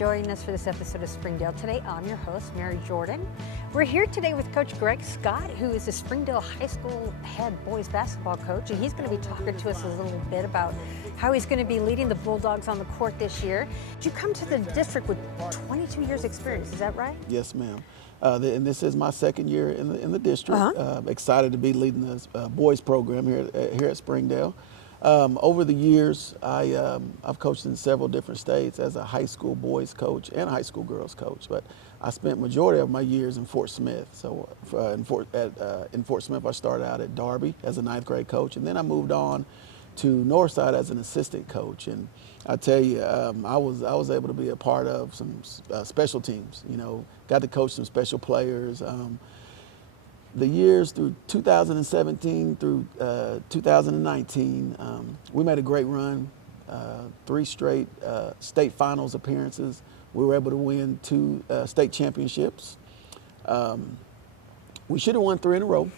joining us for this episode of Springdale Today. I'm your host, Mary Jordan. We're here today with Coach Greg Scott, who is the Springdale High School head boys basketball coach, and he's going to be talking to us a little bit about how he's going to be leading the Bulldogs on the court this year. You come to the district with 22 years experience, is that right? Yes, ma'am. And this is my second year in the district. Excited to be leading the boys program here at Springdale. Over the years, I've coached in several different states as a high school boys coach and a high school girls coach. But I spent majority of my years in Fort Smith. So in Fort Smith, I started out at Darby as a ninth grade coach, and then I moved on to Northside as an assistant coach. And I tell you, I was able to be a part of some special teams. You know, got to coach some special players. The years through 2017 through 2019, we made a great run, 3 straight state finals appearances. We were able to win 2 state championships. We should have won 3 in a row.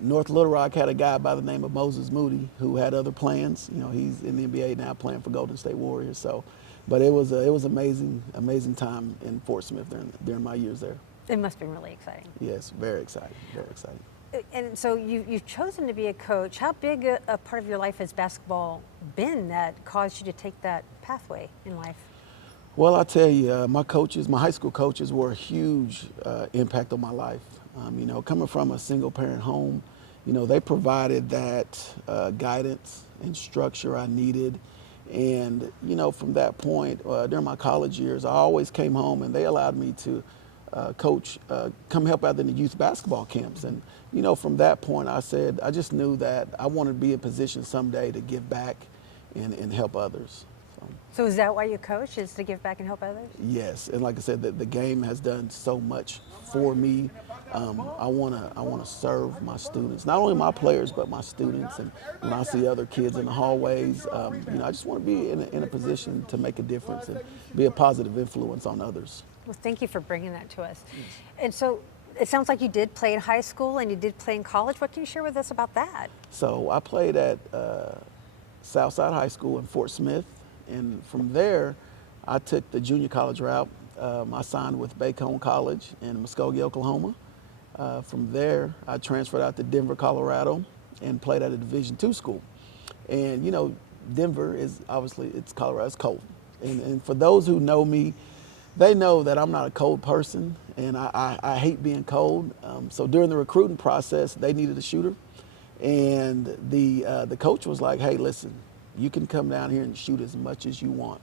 North Little Rock had a guy by the name of Moses Moody who had other plans. You know, he's in the NBA now playing for Golden State Warriors. So, but it was amazing time in Fort Smith during my years there. It must be really exciting. Yes, very exciting, very exciting. And so you've chosen to be a coach. How big a part of your life has basketball been that caused you to take that pathway in life? Well, I tell you, my high school coaches were a huge impact on my life. You know, coming from a single parent home, you know, they provided that guidance and structure I needed. And, you know, from that point, during my college years, I always came home and they allowed me to coach, come help out in the youth basketball camps. And, you know, from that point, I just knew that I wanted to be in a position someday to give back and help others. So is that why you coach, is to give back and help others? Yes, and like I said, the game has done so much for me. I wanna serve my students, not only my players, but my students. And when I see other kids in the hallways, you know, I just want to be in a position to make a difference and be a positive influence on others. Well, thank you for bringing that to us. Yes. And so it sounds like you did play in high school and you did play in college. What can you share with us about that? So I played at Southside High School in Fort Smith, and from there, I took the junior college route. I signed with Bacone College in Muskogee, Oklahoma. From there, I transferred out to Denver, Colorado, and played at a Division II school. And you know, Denver is obviously, Colorado, it's cold. And for those who know me, they know that I'm not a cold person, and I hate being cold. So during the recruiting process, they needed a shooter, and the coach was like, "Hey, listen, you can come down here and shoot as much as you want."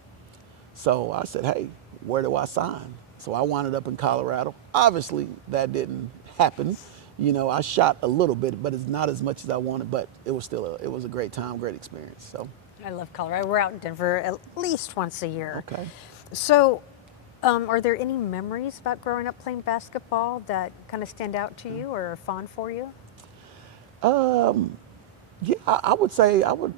So I said, "Hey, where do I sign?" So I wound up in Colorado. Obviously, that didn't happen. You know, I shot a little bit, but it's not as much as I wanted. But it was still it was a great time, great experience. So I love Colorado. We're out in Denver at least once a year. Okay. So. Are there any memories about growing up playing basketball that kind of stand out to you or are fond for you? Yeah, I would say I would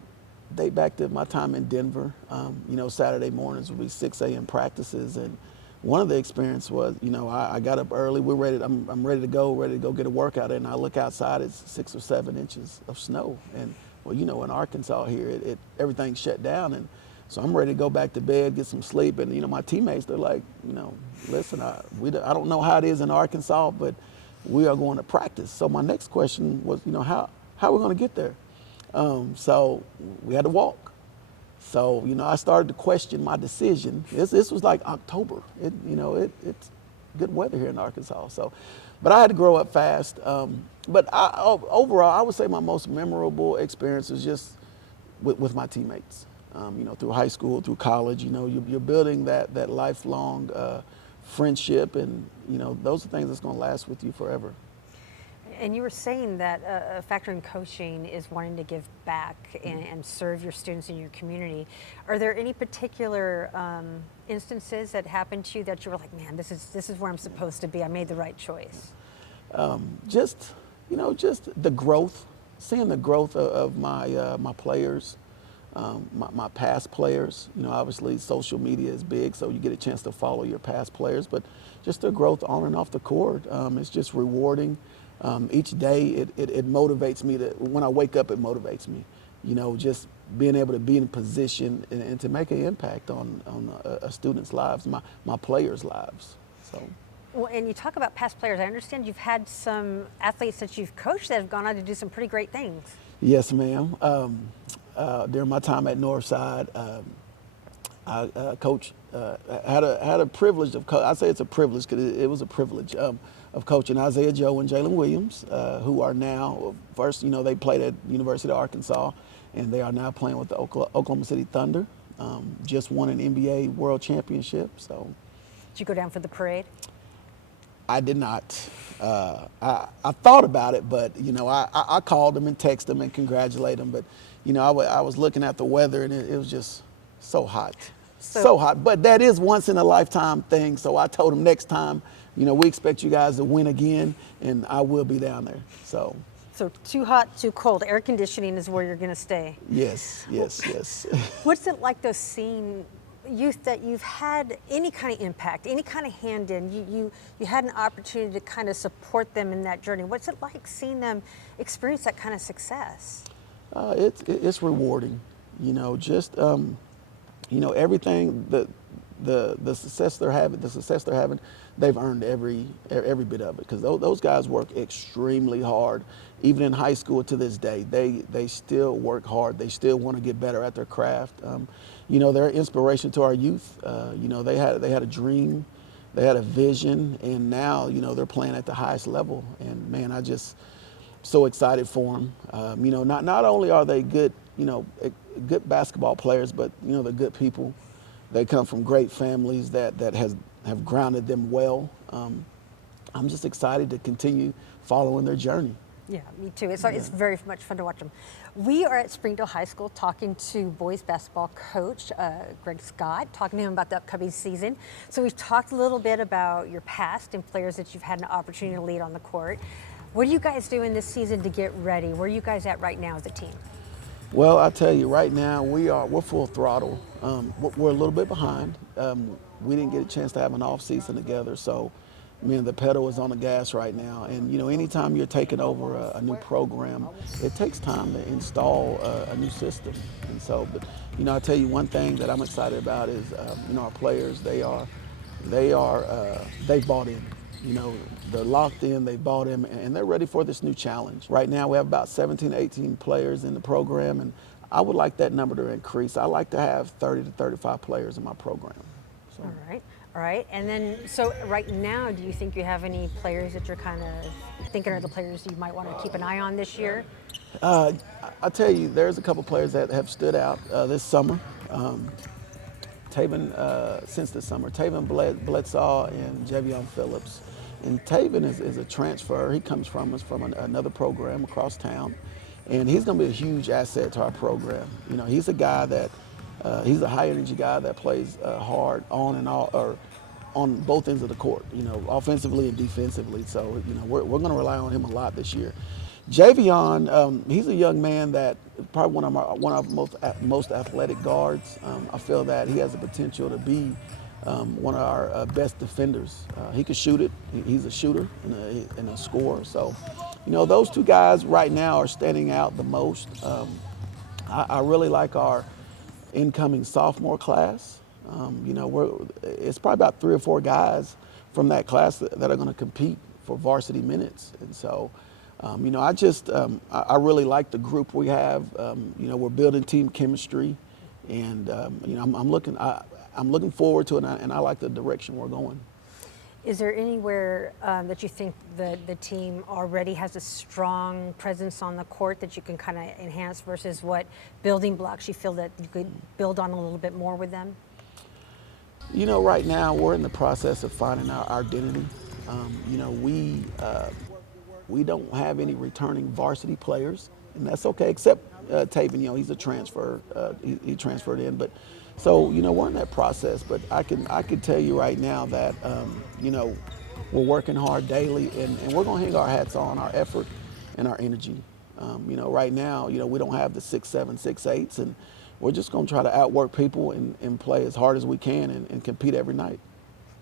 date back to my time in Denver. You know, Saturday mornings would be 6 a.m. practices, and one of the experience was, you know, I got up early. I'm ready to go get a workout, and I look outside. It's 6 or 7 inches of snow, and well, you know, in Arkansas here, everything's shut down, and so I'm ready to go back to bed, get some sleep. And, you know, my teammates, they're like, you know, listen, I don't know how it is in Arkansas, but we are going to practice. So my next question was, you know, how are we going to get there? So we had to walk. So, you know, I started to question my decision. This was like October. It's good weather here in Arkansas. So, but I had to grow up fast. But overall, I would say my most memorable experience was just with my teammates. You know, through high school, through college, you know, you're building that lifelong friendship, and, you know, those are things that's going to last with you forever. And you were saying that a factor in coaching is wanting to give back and serve your students in your community. Are there any particular instances that happened to you that you were like, man, this is where I'm supposed to be. I made the right choice? Just the growth, seeing the growth of my players. My past players, you know, obviously social media is big, so you get a chance to follow your past players, but just their growth on and off the court, it's just rewarding. Each day it motivates me when I wake up, it motivates me. just being able to be in a position and to make an impact on a student's lives, my players' lives. So. Well, and you talk about past players. I understand you've had some athletes that you've coached that have gone on to do some pretty great things. Yes, ma'am. During my time at Northside, I coached, had a privilege of, I say it's a privilege because it was a privilege of coaching Isaiah Joe and Jalen Williams, who are now, first, they played at University of Arkansas, and they are now playing with the Oklahoma City Thunder. Just won an NBA World Championship. So, did you go down for the parade? I did not. I thought about it, but I called them and texted them and congratulated them. But I was looking at the weather and it was just so hot, so hot. But that is once in a lifetime thing. So I told them next time, we expect you guys to win again, and I will be down there. So too hot, too cold. Air conditioning is where you're going to stay. Yes. What's it like though, seeing youth that you've had any kind of impact, any kind of hand in? You had an opportunity to kind of support them in that journey. What's it like seeing them experience that kind of success? It's rewarding. Everything the success they're having, they've earned every bit of it, because those guys work extremely hard. Even in high school to this day, they still work hard. They still want to get better at their craft. They're an inspiration to our youth. They had a dream, they had a vision, and now they're playing at the highest level. And man, I just so excited for them. Not only are they good basketball players, but they're good people. They come from great families that have grounded them well. I'm just excited to continue following their journey. Yeah, me too. It's very much fun to watch them. We are at Springdale High School talking to boys basketball coach Greg Scott, talking to him about the upcoming season. So we've talked a little bit about your past and players that you've had an opportunity to lead on the court. What are you guys doing this season to get ready? Where are you guys at right now as a team? Well, I tell you, right now we're full throttle. We're a little bit behind. We didn't get a chance to have an off season together, so the pedal is on the gas right now. And anytime you're taking over a new program, it takes time to install a new system. And so, but I tell you one thing that I'm excited about is our players. They've bought in. They're locked in, they bought in, and they're ready for this new challenge. Right now we have about 17, 18 players in the program, and I would like that number to increase. I like to have 30 to 35 players in my program. So. All right. And then, so right now, do you think you have any players that you're kind of thinking are the players you might want to keep an eye on this year? I tell you, there's a couple players that have stood out this summer. Since this summer, Taven Bledsaw and Javion Phillips. And Taven is a transfer. He comes from another program across town, and he's going to be a huge asset to our program. He's a guy that he's a high energy guy that plays hard on both ends of the court. Offensively and defensively. So we're going to rely on him a lot this year. Javion, he's a young man that probably one of our most athletic guards. I feel that he has the potential to be one of our best defenders. He can shoot it. He's a shooter and a scorer. So, those two guys right now are standing out the most. I really like our incoming sophomore class. It's probably about 3 or 4 guys from that class that are going to compete for varsity minutes. And so, I really like the group we have. We're building team chemistry, and I'm looking forward to it, and I like the direction we're going. Is there anywhere that you think the team already has a strong presence on the court that you can kind of enhance versus what building blocks you feel that you could build on a little bit more with them? Right now we're in the process of finding our identity. We don't have any returning varsity players, and that's okay, except Taven. He's a transfer. He transferred in, but so we're in that process. But I can tell you right now that we're working hard daily, and we're going to hang our hats on our effort and our energy. Right now, we don't have the 6'7", 6'8", and we're just going to try to outwork people and play as hard as we can and compete every night.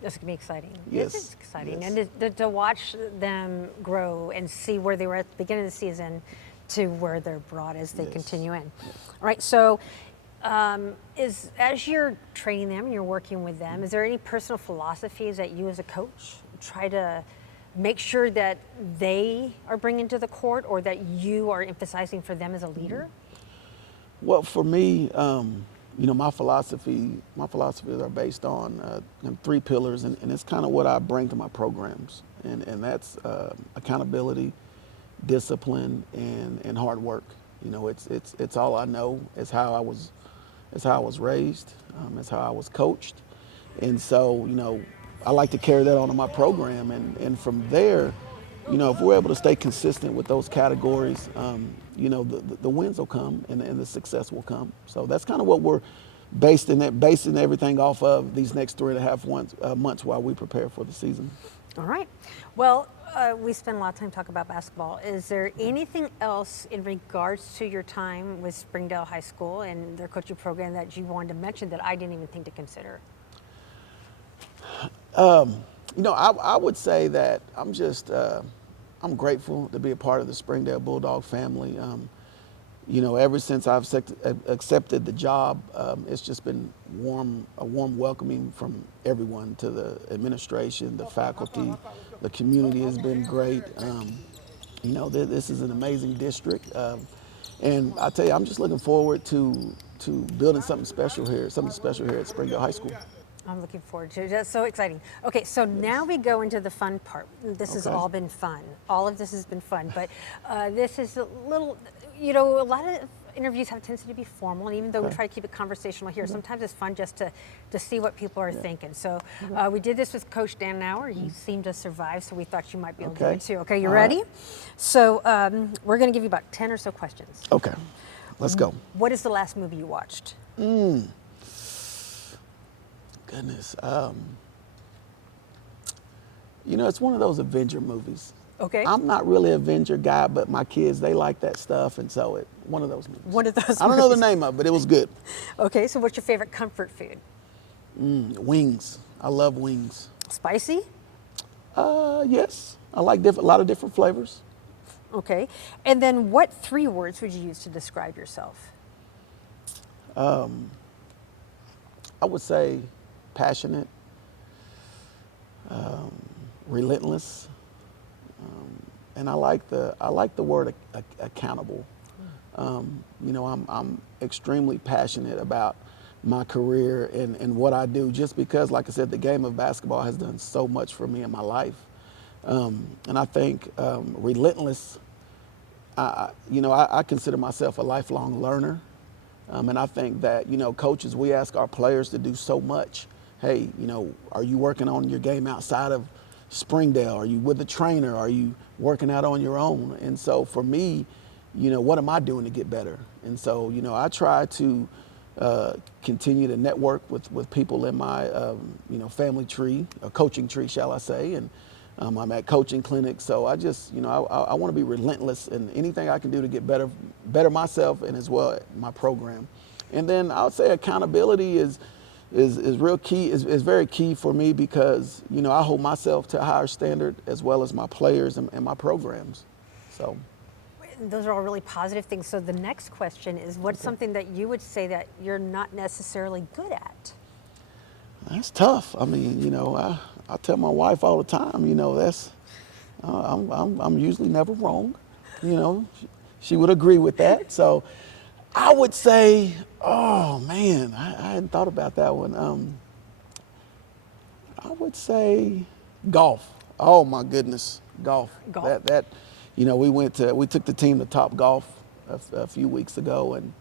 This could be exciting. Yes. It's exciting. Yes. And to watch them grow and see where they were at the beginning of the season to where they're brought as they Yes. continue in. All right, so as you're training them and you're working with them, is there any personal philosophies that you as a coach try to make sure that they are bringing to the court, or that you are emphasizing for them as a leader? Well, for me, my philosophies are based on 3 pillars, and it's kind of what I bring to my programs, and that's accountability, discipline, and hard work. It's all I know. It's how I was raised. It's how I was coached, and so I like to carry that on to my program, and from there, if we're able to stay consistent with those categories, the wins will come and the success will come. So that's kind of what we're basing everything off of these next 3.5 months while we prepare for the season. All right. Well, we spent a lot of time talking about basketball. Is there anything else in regards to your time with Springdale High School and their coaching program that you wanted to mention that I didn't even think to consider? I would say that I'm grateful to be a part of the Springdale Bulldog family. Ever since I've accepted the job, it's just been a warm welcoming from everyone, to the administration, the faculty, the community has been great. This is an amazing district, and I tell you, I'm just looking forward to building something special here at Springdale High School. I'm looking forward to it. That's so exciting. Okay, so now we go into the fun part. This has all been fun. All of this has been fun, but this is a little, a lot of interviews have a tendency to be formal, and even though we try to keep it conversational here, sometimes it's fun just to see what people are thinking. So we did this with Coach Dan Nauer. He seemed to survive, so we thought you might be able to do it too. Okay, you ready? Right. So we're going to give you about 10 or so questions. Okay, let's go. What is the last movie you watched? Goodness. It's one of those Avenger movies. Okay. I'm not really an Avenger guy, but my kids, they like that stuff, and so one of those movies. One of those I don't know the name of it, but it was good. Okay, so what's your favorite comfort food? Wings. I love wings. Spicy? Yes. I like a lot of different flavors. Okay. And then what 3 words would you use to describe yourself? I would say passionate, relentless, and I like the word accountable. I'm extremely passionate about my career and what I do, just because, like I said, the game of basketball has done so much for me in my life, and I think relentless. I consider myself a lifelong learner, and I think that coaches, we ask our players to do so much. Hey, are you working on your game outside of Springdale? Are you with a trainer? Are you working out on your own? And so for me, what am I doing to get better? And so, I try to continue to network with people in my, family tree, a coaching tree, shall I say, and I'm at coaching clinics. So I just, I want to be relentless in anything I can do to get better myself, and as well my program. And then I would say accountability is real key, is very key for me, because I hold myself to a higher standard, as well as my players and my programs. So those are all really positive things. So the next question is, what's something that you would say that you're not necessarily good at? That's tough. I mean, I tell my wife all the time, that's I'm usually never wrong. She would agree with that. So I would say, oh man, I hadn't thought about that one. I would say golf. Oh my goodness, golf. Golf. That we took the team to Top Golf a few weeks ago, and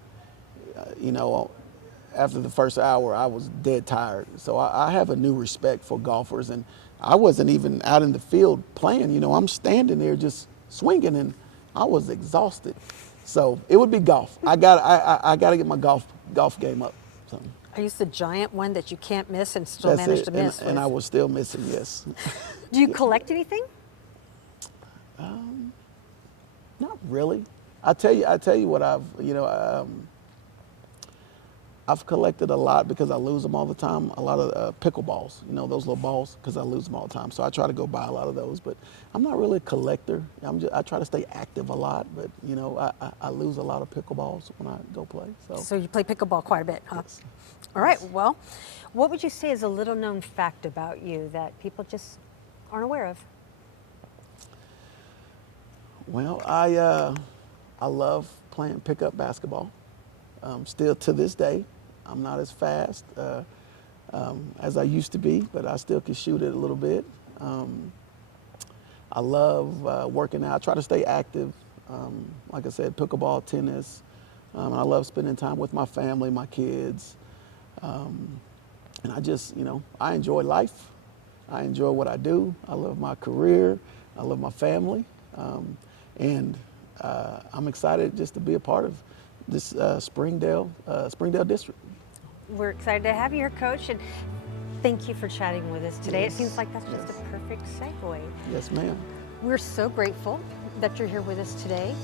after the first hour, I was dead tired. So I have a new respect for golfers, and I wasn't even out in the field playing. I'm standing there just swinging, and I was exhausted. So it would be golf. I got to get my golf game up. So. Are you the giant one that you can't miss and still manage to miss? And I was still missing, yes. Do you collect anything? Not really. I tell you what I've collected a lot because I lose them all the time. A lot of pickleballs, you know, those little balls, because I lose them all the time. So I try to go buy a lot of those, but I'm not really a collector. I try to stay active a lot, but you know, I lose a lot of pickleballs when I go play. So you play pickleball quite a bit, huh? Yes. All right, well, what would you say is a little known fact about you that people just aren't aware of? Well, I love playing pickup basketball. Still to this day, I'm not as fast as I used to be, but I still can shoot it a little bit. I love working out. I try to stay active. Like I said, pickleball, tennis. I love spending time with my family, my kids. And I just, you know, I enjoy life. I enjoy what I do. I love my career. I love my family. And I'm excited just to be a part of this Springdale district. We're excited to have you here, Coach, and thank you for chatting with us today. Yes. It seems like that's just a perfect segue. Yes, ma'am. We're so grateful that you're here with us today.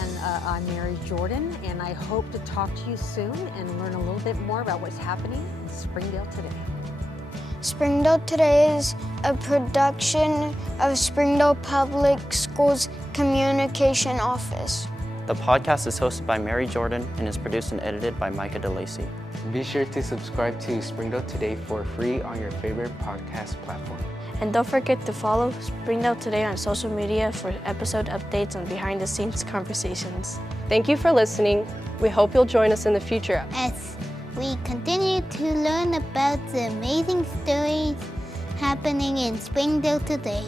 And I'm Mary Jordan, and I hope to talk to you soon and learn a little bit more about what's happening in Springdale today. Springdale Today is a production of Springdale Public Schools Communication Office. The podcast is hosted by Mary Jordan and is produced and edited by Micah DeLacy. Be sure to subscribe to Springdale Today for free on your favorite podcast platform. And don't forget to follow Springdale Today on social media for episode updates and behind-the-scenes conversations. Thank you for listening. We hope you'll join us in the future as we continue to learn about the amazing stories happening in Springdale today.